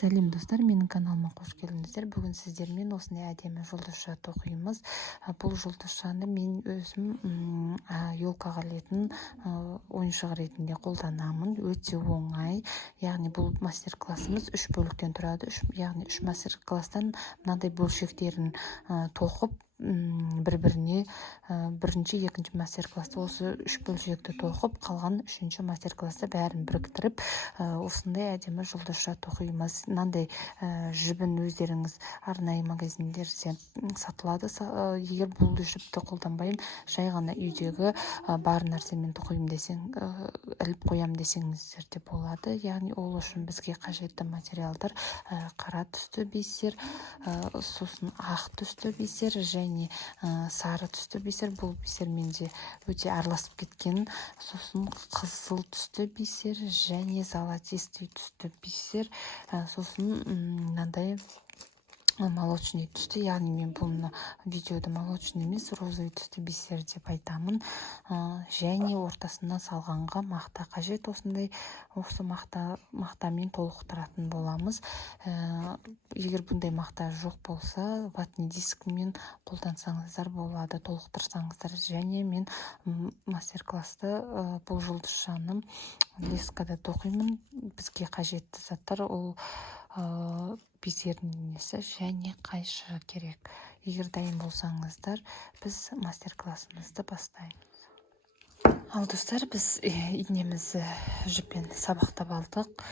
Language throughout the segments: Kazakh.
Сәлем достар, менің каналыма қош келдіңіздер. Бүгін сіздермен осындай әдемі жұлдызша тоқимыз. Бұл жұлдызшаны мен өзім елкаға ілетін ойыншық ретінде қолданамын. Өте оңай. Яғни бұл мастер-классымыз 3 бөліктен тұрады. Яғни 3 мастер-класстан мынандай бөлшектерін тоқып бір-біріне бірінші, екінші мастер-класста осы 3 бөлшекті тоқып, қалған 3-ші мастер-класста бәрін біріктіріп, осындай әдемі жұлдызша тоқимыз. Мынандай жібін өздеріңіз арнайы магазиндерде сатылады. Егер бұл жіпті қолданбайын, жай ғана үйдегі бар нәрсемен тоқимын десең, іліп қоям десеңіздер де болады. Яғни ол үшін бізге қажетті материалдар қара түсті бисер, сосын ақ түсті бисер және сары түсті бисер. Бұл бисер менде өте араласып кеткен. Сосын қызыл түсті бисер және золотистый түсті бисер. Сосын мынандай молочный түсті, яғни мен бұны видеода молочный емес, розовый түсті бисер деп айтамын. Және ортасына салғанға мақта қажет. Осы мақтамен толықтыратын боламыз. Егер бұндай мақта жоқ болса, ватный дискімен қолдансаңыздар болады, толықтырсаңыздар. Және мен мастер-класты бұл жұлдызшаны лескада тоқимын. Бізге қажетті заттар ол бисердің денесі және қайшы керек. Егер дайын болсаңыздар, біз мастер-классымызды бастаймыз. Ал достар, біз инемізді жіппен сабақтап алдық.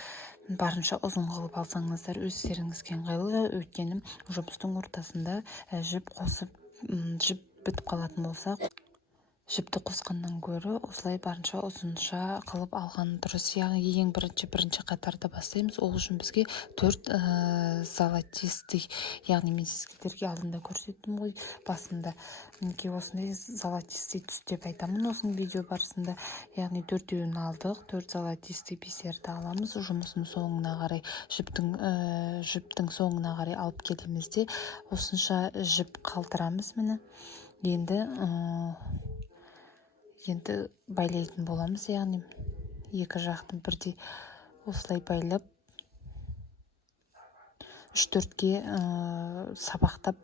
Барынша ұзын қылып алсаңыздар өздеріңізге ыңғайлы. Өйткені жұмыстың ортасында жіп қосып, жіп бітіп қалатын болса, жіпті қосқаннан гөрі осылай барынша ұзынша қылып алған дұрыс. Яғни ең бірінші қатарда бастаймыз. Ол үшін бізге 4 золотистый, яғни мен сіздерге алдында көрсеттім ғой басында. Мінекей осындай золотистый түс деп айтамын осының видео барысында. Яғни 4-еуін алдық, 4 золотистый бисерді аламыз. Жұмысын соңына қарай, жіптің соңына қарай алып келемізде осынша жіп қалдырамыз. Міне енді байлайтын боламыз. Яғни екі жақтың бірдей осылай байлап 3-4-ке сабақтап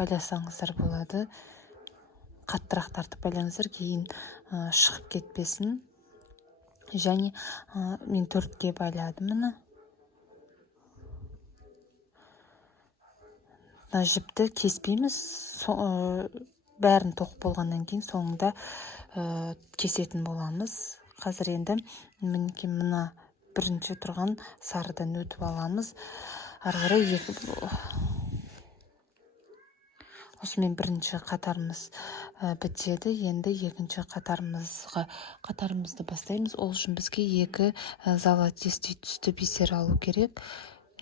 байласаңыздар болады. Қаттырақ тартып байлаңыздар, кейін шығып кетпесін. Және мен 4-ке байладым. Міне жіпті кеспейміз. Бәрін тоқып болғаннан кейін соңында кесетін боламыз. Қазір енді мінекей мына бірінші тұрған сарыдан өтіп аламыз. Ары қарай осымен бірінші қатарымыз бітеді. Енді екінші қатарымызды бастаймыз. Ол үшін бізге 2 золотистый түсті бисер алу керек.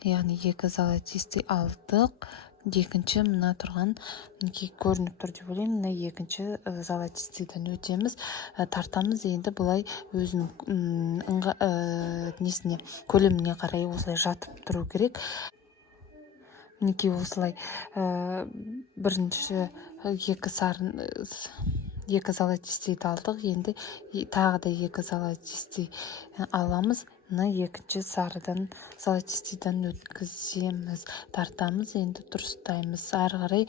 Яғни 2 золотистый алдық. Екінші мына тұрған, көрініп тұр деп ойлаймын, мына екінші золотистыйдан өтеміз, тартамыз. Енді бұлай өзінің несіне, көлеміне қарай осылай жатып тұру керек. Мінекей осылай бірінші 2 золотистыйды алдық. Енді тағы да 2 золотистый аламыз. Мына екінші сарыдан золотистыйдан өткіземіз, тартамыз. Енді дұрыстаймыз. Ары қарай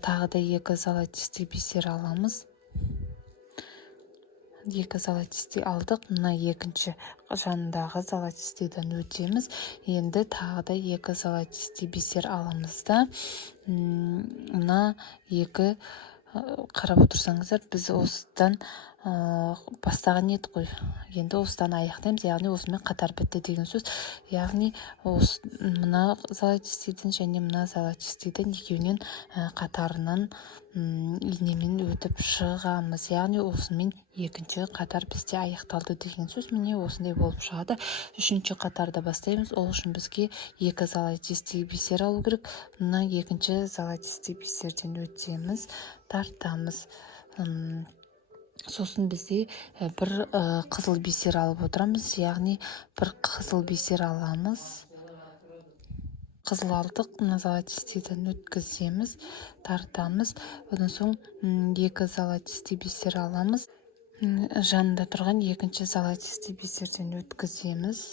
тағы да 2 золотистый бисер аламыз. 2 золотистый алдық. Мына екінші жанындағы золотистыйдан өтеміз. Енді тағы да 2 золотистый бисер аламыз да, мына 2 қарап отырсаңыздар, біз осыдан бастаған едік қой. Енді осыдан аяқтаймыз. Яғни осымен қатар бітті деген сөз. Яғни мына золотистыйдан және мына золотистыйдан екеуінен қатарынан инемен өтіп шығамыз. Яғни осымен екінші қатар бізде аяқталды деген сөз. Міне осындай болып шығады. 3-ші қатарда бастаймыз. Ол үшін бізге 2 золотистый бисер алу керек. Мына екінші золотистый бисерден өтеміз, тартамыз. Сосын бізде бір қызыл бисер алып отырамыз. Яғни бір қызыл бисер аламыз. Қызыл алдық, мына золотистыйдан өткіземіз, тартамыз. Одан соң 2 золотистый бисер аламыз. Жанында тұрған екінші золотистый бисерден өткіземіз.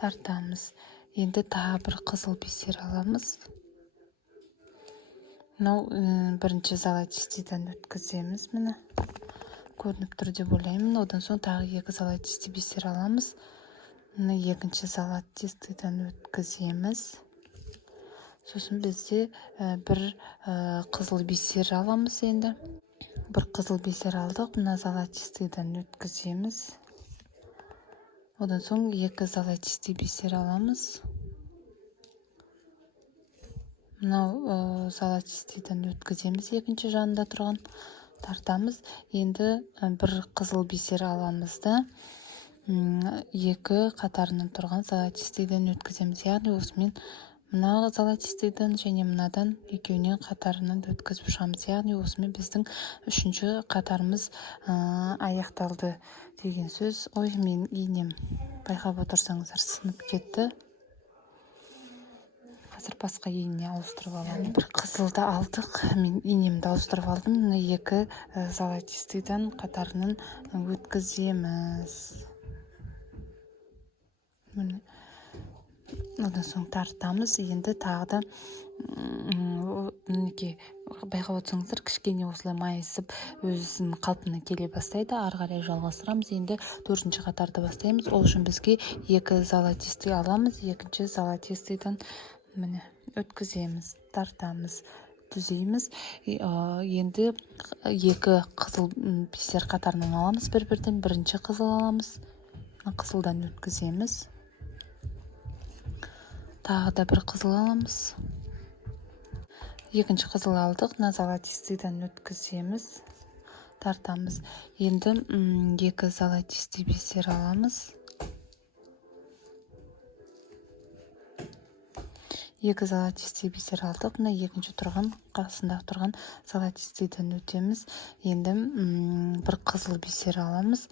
тартамыз. Енді тағы бір қызыл бисер аламыз. Мынау бірінші золотистыйдан өткіземіз. Міне көрініп тұр деп ойлаймын. Одан соң тағы екі золотистый бисер аламыз. Мына екінші золотистыйдан өткіземіз. Сосын бізде бір қызыл бисер аламыз енді. Бір қызыл бисер алдық, мына золотистыйдан өткіземіз. Одан соң екі золотистый бисер аламыз. Мынау золотистыйдан өткіземіз, екінші жанында тұрған, тартамыз. Енді бір қызыл бисер аламыз да, екі қатарынан тұрған золотистыйдан өткіземіз. Яғни осымен мына золотистыйдан және мынадан екеуінен қатарынан өткізіп шығамыз. Яғни осымен біздің үшінші қатарымыз аяқталды деген сөз. Ой, мен инем, байқап отырсаңыздар, сынып кетті. Қазір басқа иініне ауыстырып аламын. Бір қызылды алдық, мен инемді ауыстырып алдым. Мына екі золотистыйдан қатарынан өткіземіз. Одан соң тартамыз. Енді тағы да байқап отырсаңыздар, кішкене осылай майысып өзінің қалпына келе бастайды. Ары қарай жалғастырамыз. Енді төртінші қатарды бастаймыз. Ол үшін бізге екі золотистый аламыз. Екінші золотистыйдан міне өткіземіз, тартамыз, түзейміз. Енді екі қызыл бисер қатарынан аламыз бір-бірден. Бірінші қызыл аламыз. Қызылдан өткіземіз. Тағы да бір қызыл аламыз. Екінші қызыл алдық, мына золотистыйдан өткіземіз, тартамыз. Енді екі золотистый бисер аламыз. Екі золотистый бисер алдық, мына екінші тұрған, қасындағы тұрған золотистыйдан өтеміз. Енді бір қызыл бисер аламыз,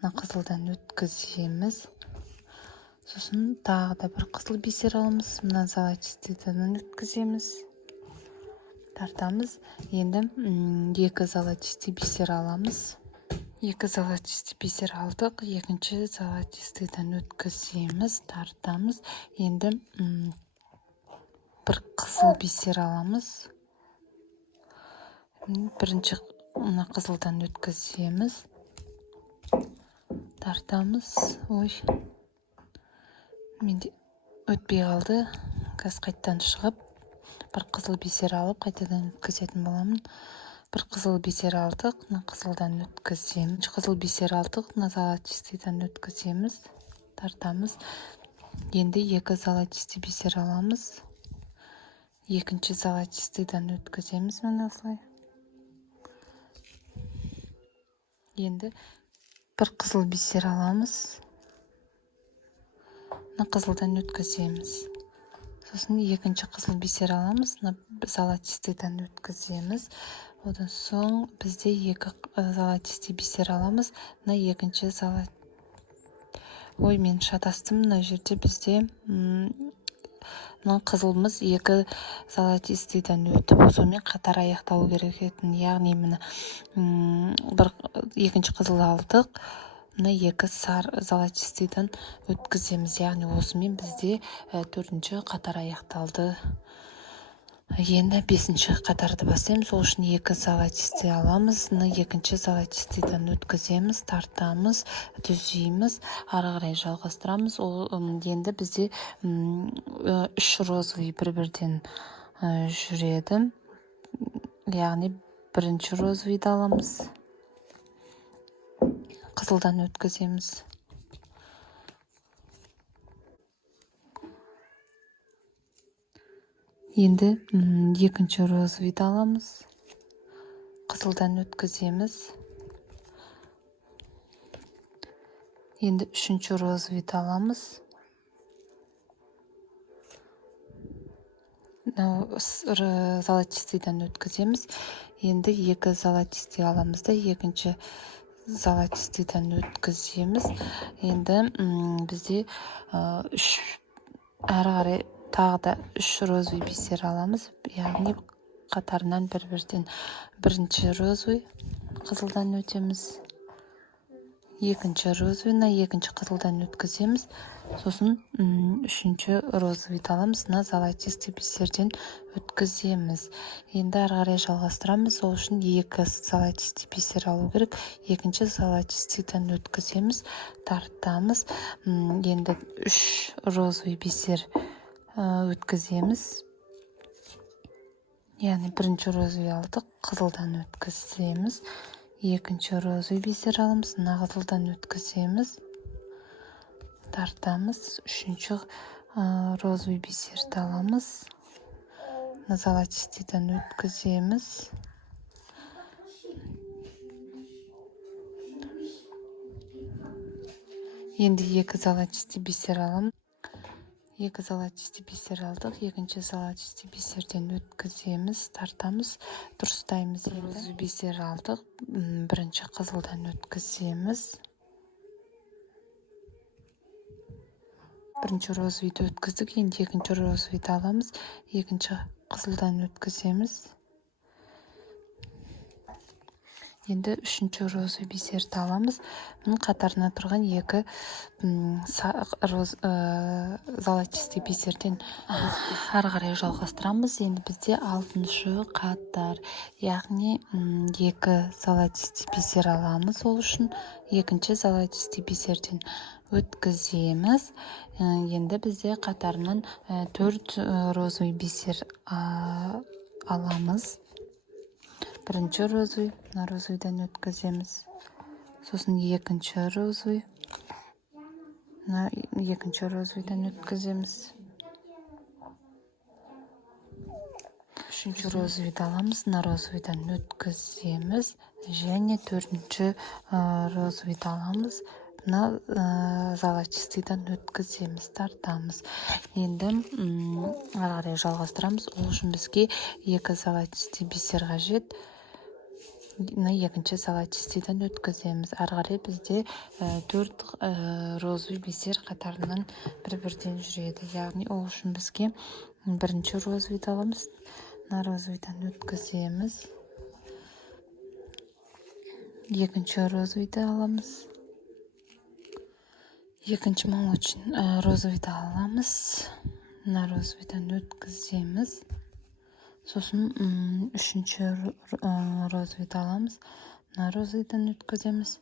мына қызылдан өткіземіз. Сосын тағы да бір қызыл бисер аламыз, мына золотистыйдан өткіземіз, тартамыз. Енді екі золотистый бисер аламыз. Екі золотистый бисер алдық, екінші золотистыйдан өткіземіз, тартамыз. Енді бір қызыл бисер аламыз. Бірінші мына қызылдан өткіземіз, тартамыз. Ой, менде өтпей қалды. Қазір қайттан шығып, бір қызыл бисер алып, қайтадан өткізетін боламын. Бір қызыл бисер алдық, мына қызылдан өткіземіз. Қызыл бисер алдық, мына золотистыйдан өткіземіз, тартамыз. Енді екі золотистый бисер аламыз. Екінші золотистыйдан өткіземіз, міне осылай. Енді бір қызыл бисер аламыз. Мына қызылдан өткіземіз. Сосын екінші қызыл бисер аламыз, мына золотистыйдан өткіземіз. Одан соң бізде екі золотистый бисер аламыз. Мына екінші Ой, мен шатастым. Мына жерде бізде мына қызылымыз екі золотистыйдан өтіп, сонымен қатар аяқталу керек етін. Яғни міне бір екінші қызыл алдық, мына екі золотистыйдан өткіземіз. Яғни осымен бізде төртінші қатар аяқталды. Енді бесінші қатарды бастаймыз. Ол үшін екі золотистый аламыз. Мына екінші золотистыйдан өткіземіз, тартамыз, түзейміз, ары қарай жалғастырамыз. Енді бізде үш розовый бір-бірден жүреді. Яғни бірінші розовыйды аламыз, қызылдан өткіземіз. Енді екінші розовыйды аламыз, қызылдан өткіземіз. Енді үшінші розовыйды аламыз. Золотистыйдан өткіземіз. Енді екі золотистый аламыз да екінші золотистыйдан өткіземіз. Енді бізде әрі қарай тағы да үш розовый бисер аламыз. Яғни қатарынан бір-бірден бірінші розовый қызылдан өтеміз. екінші розовыйна екінші қызылдан өткіземіз. Сосын үшінші розовыйды аламыз, мына золотистый бисерден өткіземіз. Енді ары қарай жалғастырамыз. Ол үшін екі золотистый бисер алу керек. Екінші золотистыйдан өткіземіз, тартамыз. Енді үш розовый бисер өткіземіз. Яғни бірінші розовый алдық, қызылдан өткіземіз. Екінші розовый бисер аламыз, мына қызылдан өткіземіз, тартамыз. Үшінші розовый бисерді аламыз, золотистыйдан өткіземіз. Енді екі золотистый бисер аламыз. Екі золотистый бисер алдық, екінші золотистый бисерден өткіземіз, тартамыз, дұрыстаймыз. Розовый бисер алдық, бірінші қызылдан өткіземіз. Бірінші розовыйды өткіздік, енді екінші розовыйды аламыз, екінші қызылдан өткіземіз. Енді үшінші розовый бисерді аламыз. Қатарына тұрған екі золотистый бисерден ары қарай жалғастырамыз. Енді бізде алтыншы қатар, яғни екі золотистый бисер аламыз. Ол үшін екінші золотистый бисерден өткіземіз. Енді бізде қатарынан төрт розовый бисер аламыз. Бірінші розовый, мына розовыйдан өткіземіз. Сосын екінші розовый, мына екінші розовыйдан өткіземіз. Үшінші розовыйды аламыз, мына розовыйдан өткіземіз. Және төртінші розовыйды аламыз, мына золотистыйдан өткіземіз, тартамыз. Енді ары қарай жалғастырамыз. Ол үшін бізге екі золотистый бисер қажет. Мына екінші золотистыйдан өткіземіз. Ары қарай бізде төрт розовый бисер қатарынан бір-бірден жүреді. Яғни ол үшін бізге бірінші розовыйды аламыз, мына розовыйдан өткіземіз. Екінші розовыйды аламыз. Екінші молочный розовыйды аламыз, мына розовыйдан өткіземіз. Сосын үшінші розовыйды аламыз, мына розовыйдан өткіземіз.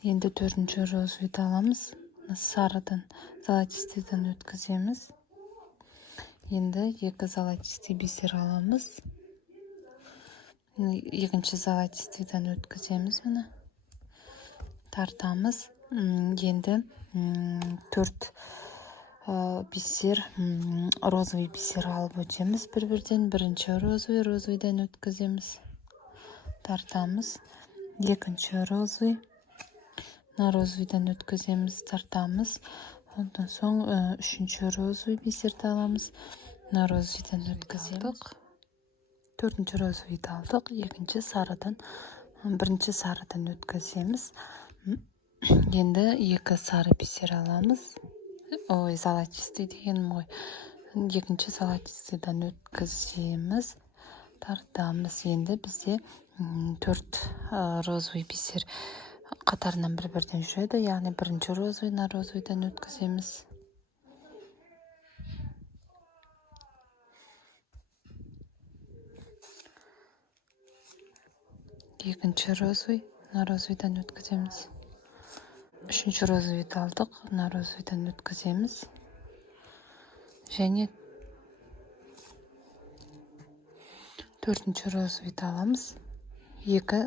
Енді төртінші розовыйды аламыз, сарыдан, золотистыйдан өткіземіз. Енді екі золотистый бисер аламыз, екінші золотистыйдан өткіземіз, міне, тартамыз. Енді төрт бисер, розовый бисер алып өтеміз бір-бірден. Бірінші розовыйдан өткіземіз, тартамыз. Екінші розовый, мына розовыйдан өткіземіз, тартамыз. Ondan соң үшінші розовый бисерді аламыз, мына розовыйдан өткіземіз. Төртінші розовыйды алдық, екінші сарыдан, бірінші сарыдан өткіземіз. Енді екі сары бисер аламыз. Ой, золотистый дегенім ғой. Екінші золотистыйдан өткіземіз, тартамыз. Енді бізде төрт розовый бисер қатарынан бір-бірден жүреді. Яғни бірінші розовый, мына розовыйдан өткіземіз. Екінші розовый, мына розовыйдан өткіземіз. Үшінші розовыйды алдық, мына розовыйдан өткіземіз. Және төртінші розовыйды аламыз. Екі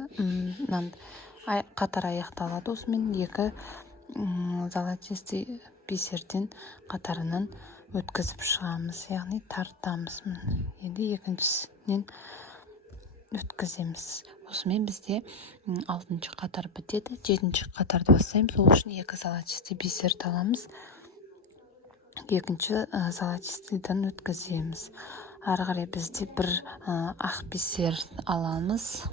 қатар аяқталады. Осымен екі золотистый бисерден қатарынан өткізіп шығамыз, яғни тартамыз. Енді екіншісінен өткіземіз. Осымен бізде алтыншы қатар бітеді. Жетінші қатарды бастаймыз. Ол үшін екі золотистый бисерді аламыз, екінші золотистыйдан өткіземіз. Ары қарай бізде бір ақ бисер аламыз.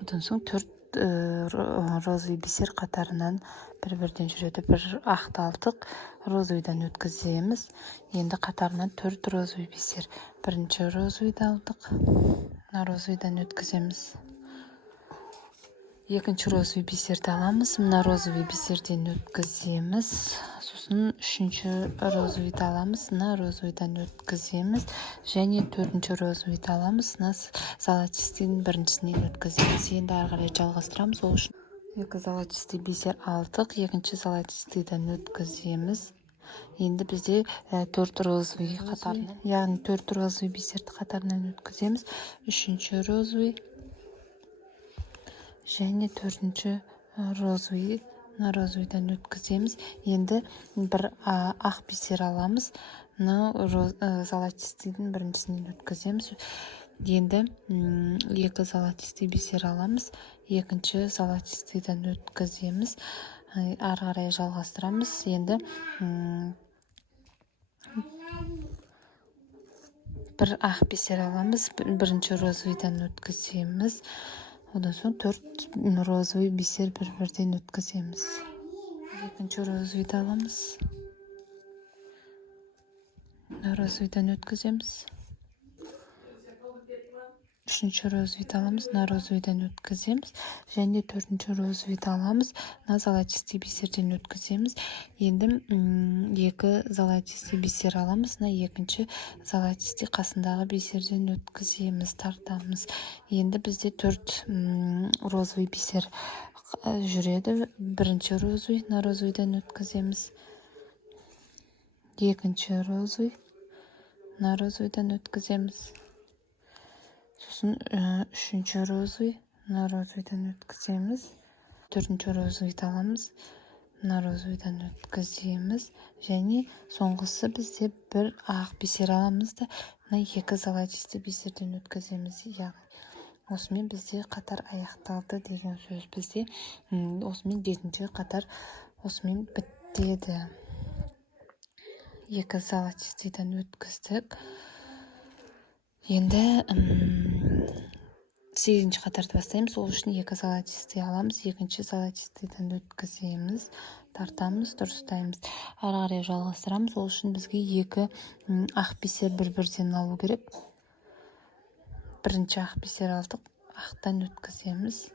Одан соң төрт розовый бисер қатарынан бір-бірден жүреді. Бір ақты алдық, розовыйдан өткіземіз. Енді қатарынан төрт розовый бисер. Бірінші розовыйды алдық, мына розовыйдан өткіземіз. Екінші розовый бисерді аламыз. Мына розовый бисерден өткіземіз. Сосын үшінші розовыйды аламыз. Мына розовыйдан өткіземіз. Және төртінші розовыйды аламыз. Мына золотистыйдың біріншісінен өткіземіз. Енді ары қарай жалғастырамыз. Ол үшін екі золотистый бисер алдық. Екінші золотистыйдан өткіземіз. Енді бізде төрт розовый қатарынан, яғни төрт розовый бисерді қатарынан өткіземіз. Үшінші розовый және төртінші розовый, мына розовыйдан өткіземіз. Енді бір ақ бисер аламыз. Мына золотистыйдың біріншісінен өткіземіз. Енді екі золотистый бисер аламыз. Екінші золотистыйдан өткіземіз. Ары қарай жалғастырамыз. Енді бір ақ бисер аламыз. Бірінші розовыйдан өткіземіз. Одан соң төрт розовый бисер бір-бірден өткіземіз. Екінші розовыйды аламыз. Розовыйдан өткіземіз. Үшінші розовыйды аламыз. Розовыйдан өткіземіз. Және төртінші розовыйды аламыз. Золотистый бисерден өткіземіз. Енді екі золотистый бисер аламыз. Екінші золотистый қасындағы бисерден өткіземіз, тартамыз. Енді бізде төрт розовый бисер жүреді. Бірінші розовый, розовыйдан өткіземіз. Екінші розовый, розовыйдан өткіземіз. Сосын үшінші розовый, розовыйдан өткіземіз. Төртінші розовыйды аламыз. Розовыйдан өткіземіз. Және соңғысы бізде бір ақ бисер аламыз да, екі золотистый бисерден өткіземіз. Осымен бізде қатар аяқталды деген сөз. Бізде осымен жетінші қатар осымен біттеді. Екі золотистыйдан өткіздік. Енді сегізінші қатарды бастаймыз. Ол үшін екі золотистый аламыз. Екінші золотистыйдан өткіземіз, тартамыз, дұрыстаймыз. Ары қарай жалғастырамыз. Ол үшін бізге екі ақ бисер бір-бірден алу керек. Бірінші ақ бисер алдық. Ақтан өткіземіз.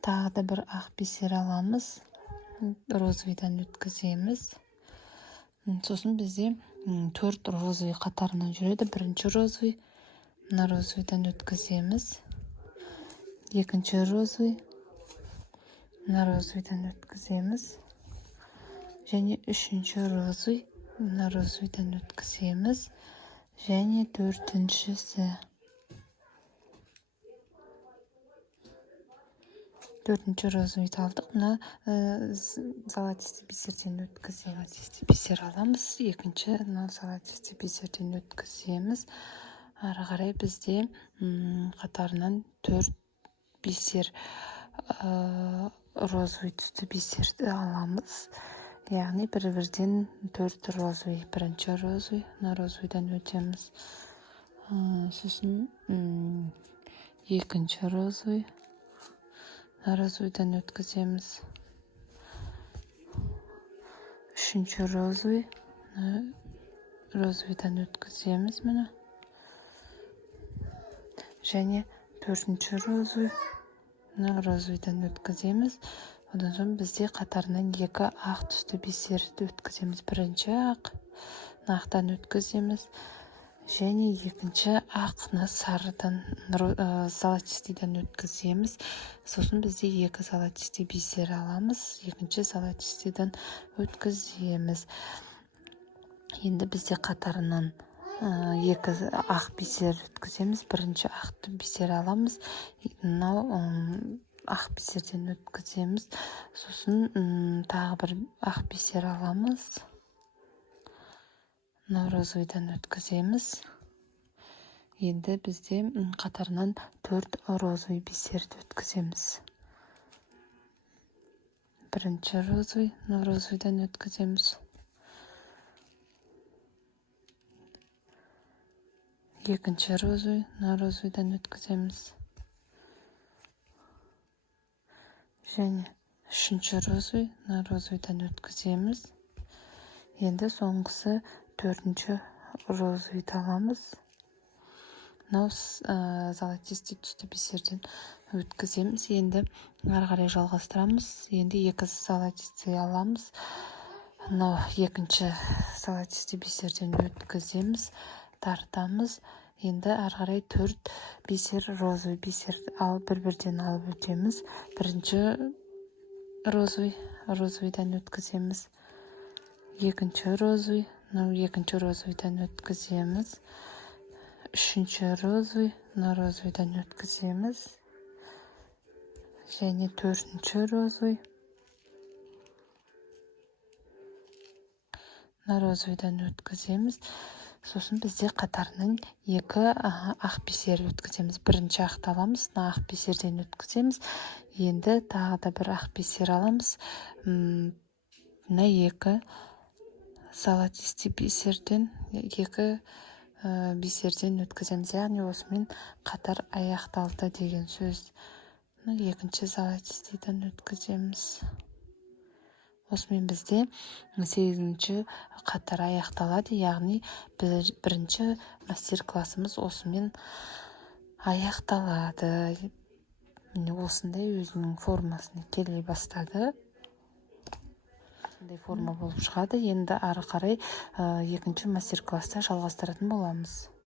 Тағы да бір ақ бисер аламыз. Розовыйдан өткіземіз. Сосын бізде төрт розовый қатарынан жүреді. Бірінші розовый, розовыйдан өткіземіз. Екінші розовый, розовыйдан өткіземіз. Және үшінші розовый, розовыйдан өткіземіз. Және төртіншісі. Төртінші розовыйды алдық. Золотистый бисерден өткіземіз. Золотистый бисер аламыз. Екінші золотистый бисерден өткіземіз. Ары қарай бізде қатарынан төрт бисер розовый түсті бисерді аламыз. Яғни бір-бірден төрт розовый. Бірінші розовый, розовыйдан өтеміз. Сосын екінші розовый, розовыйдан өткіземіз. Үшінші розовый, розовыйдан өткіземіз. Және төртінші розовый, розовыйдан өткіземіз. Одан соң бізде қатарынан екі ақ түсті бисерді өткіземіз. Бірінші ақтан өткіземіз. Және екінші ақ сарыдан, золотистыйдан өткіземіз. Сосын бізде екі золотистый бисер аламыз. Екінші золотистыйдан өткіземіз. Енді бізде қатарынан екі ақ бисер өткіземіз. Бірінші ақты бисер аламыз. Ақ бисерден өткіземіз. Сосын тағы бір ақ бисер аламыз. Розовыйдан өткіземіз. Енді бізде қатарынан төрт розовый бисерді өткіземіз. Бірінші розовый, розовыйдан өткіземіз. Екінші розовый, розовыйдан өткіземіз. Және үшінші розовый, розовыйдан өткіземіз. Енді соңғысы төртінші розовыйды аламыз. мынау золотистый түсті бисерден өткіземіз. Енді ары қарай жалғастырамыз. Енді 2 золотистый аламыз. Мынау екінші золотистый бисерден өткіземіз, тартамыз. Енді ары қарай 4 бисер розовый бисер бір-бірден алып өтеміз. Бірінші розовыйдан өткіземіз. Екінші розовый, мынау екінші розовыйдан өткіземіз. Үшінші розовый, мына розовыйдан өткіземіз. Және 4-ші розовый. Мына розовыйдан өткіземіз. Сосын бізде қатарынан 2 ақ бисер өткіземіз. Бірінші ақты аламыз, мына ақ бисерден өткіземіз. Енді тағы да бір ақ бисер аламыз. Мына 2 золотистый бисерден 2 бисерден өткіземіз. Яғни осымен қатар аяқталды деген сөз. Екінші золотистыйдан өткіземіз. Осымен бізде 8-ші қатар аяқталады. Яғни бірінші мастер-классымыз осымен аяқталады. Міне осындай өзінің формасына келе бастады. Осындай форма болып шығады. Енді ары қарай 2-ші мастер-класста жалғастыратын боламыз.